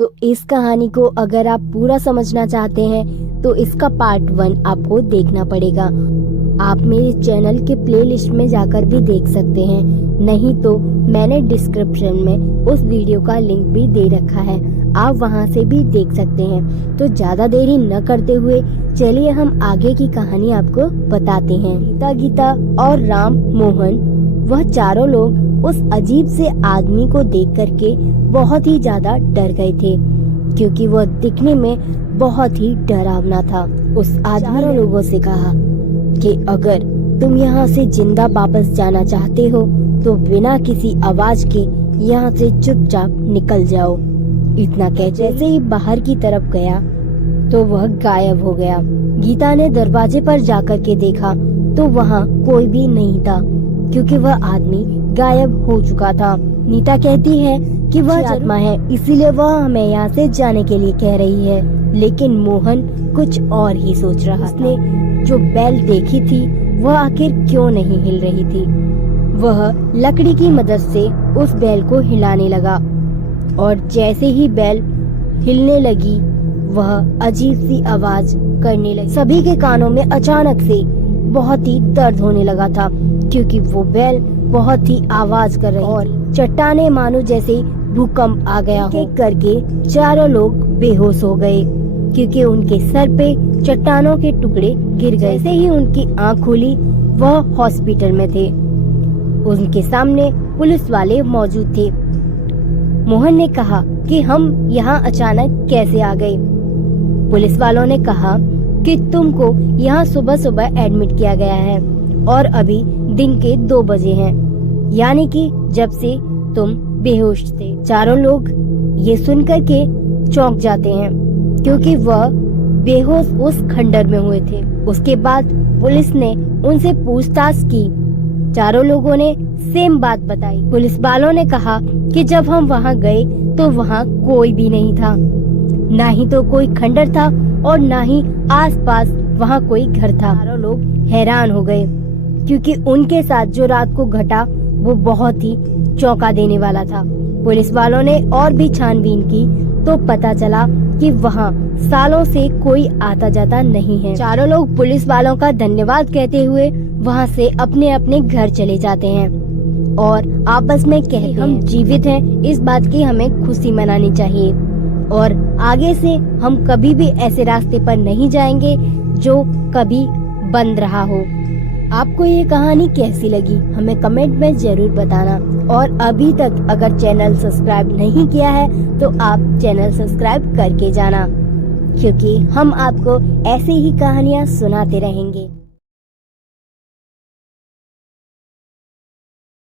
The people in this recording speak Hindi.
तो इस कहानी को अगर आप पूरा समझना चाहते हैं तो इसका पार्ट 1 आपको देखना पड़ेगा। आप मेरे चैनल के प्लेलिस्ट में जाकर भी देख सकते हैं, नहीं तो मैंने डिस्क्रिप्शन में उस वीडियो का लिंक भी दे रखा है, आप वहां से भी देख सकते हैं। तो ज्यादा देरी न करते हुए चलिए हम आगे की कहानी आपको बताते हैं। गीता और राम मोहन वह चारों लोग उस अजीब से आदमी को देख करके बहुत ही ज्यादा डर गए थे, क्योंकि वह दिखने में बहुत ही डरावना था। उस आदमी ने लोगों से कहा कि अगर तुम यहाँ से जिंदा वापस जाना चाहते हो तो बिना किसी आवाज के यहाँ से चुपचाप निकल जाओ। इतना कह जैसे ही बाहर की तरफ गया तो वह गायब हो गया। गीता ने दरवाजे पर जाकर के देखा तो वहाँ कोई भी नहीं था, क्योंकि वह आदमी गायब हो चुका था। नीता कहती है कि वह आत्मा है, इसीलिए वह हमें यहाँ से जाने के लिए कह रही है। लेकिन मोहन कुछ और ही सोच रहा था। उसने जो बैल देखी थी वह आखिर क्यों नहीं हिल रही थी। वह लकड़ी की मदद से उस बैल को हिलाने लगा और जैसे ही बैल हिलने लगी वह अजीब सी आवाज करने लगी। सभी के कानों में अचानक से बहुत ही दर्द होने लगा था, क्योंकि वो बैल बहुत ही आवाज कर रही और चट्टाने मानो जैसे भूकंप आ गया हो। एक करके चारों लोग बेहोश हो गए, क्योंकि उनके सर पे चट्टानों के टुकड़े गिर गए। जैसे ही उनकी आंख खुली वह हॉस्पिटल में थे। उनके सामने पुलिस वाले मौजूद थे। मोहन ने कहा कि हम यहाँ अचानक कैसे आ गए। पुलिस वालों ने कहा कि तुमको यहाँ सुबह सुबह एडमिट किया गया है और अभी दिन के 2 बजे हैं, यानी कि जब से तुम बेहोश थे। चारों लोग ये सुनकर के चौंक जाते हैं, क्योंकि वह बेहोश उस खंडर में हुए थे। उसके बाद पुलिस ने उनसे पूछताछ की। चारों लोगों ने सेम बात बताई। पुलिस वालों ने कहा कि जब हम वहाँ गए तो वहाँ कोई भी नहीं था, ना ही तो कोई खंडर था और ना ही आसपास वहाँ कोई घर था। चारों लोग हैरान हो गए, क्योंकि उनके साथ जो रात को घटा वो बहुत ही चौंका देने वाला था। पुलिस वालों ने और भी छानबीन की तो पता चला कि वहाँ सालों से कोई आता जाता नहीं है। चारों लोग पुलिस वालों का धन्यवाद कहते हुए वहाँ से अपने अपने घर चले जाते हैं और आपस में कहते हैं हम जीवित हैं, इस बात की हमें खुशी मनानी चाहिए और आगे से हम कभी भी ऐसे रास्ते पर नहीं जाएंगे जो कभी बंद रहा हो। आपको ये कहानी कैसी लगी हमें कमेंट में जरूर बताना, और अभी तक अगर चैनल सब्सक्राइब नहीं किया है तो आप चैनल सब्सक्राइब करके जाना, क्योंकि हम आपको ऐसे ही कहानियाँ सुनाते रहेंगे।